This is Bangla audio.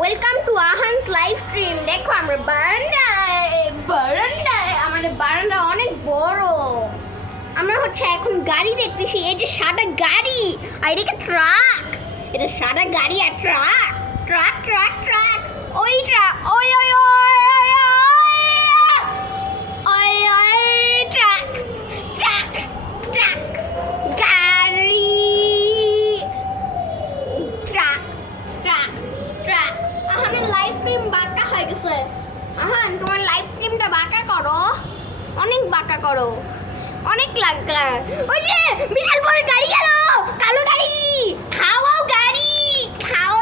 Welcome to Ahan's live stream. দেখো আমরা বারান্দায় আমাদের বারান্দা অনেক বড়। আমরা হচ্ছে এখন গাড়ি দেখতেছি, এই যে সাদা গাড়ি আর এদিকে ট্রাক। এটা সাদা গাড়ি আর ট্রাক ট্রাক ট্রাক ট্রাক ওই ট্রাক ওই ওই ওই ওই ট্রাক ট্রাক ট্রাক গাড়ি ট্রাক ট্রাক ট্রাক। আহানের লাইভ স্ট্রিম বাঁকা হয়ে গেছে। আহান, তোমার লাইভ স্ট্রিমটা বাঁকা করো, অনেক বাঁকা করো, অনেক লাগা। ওই যে বিশাল বড় গাড়ি গেল, কালো গাড়ি, খাওয়াও গাড়ি, খাও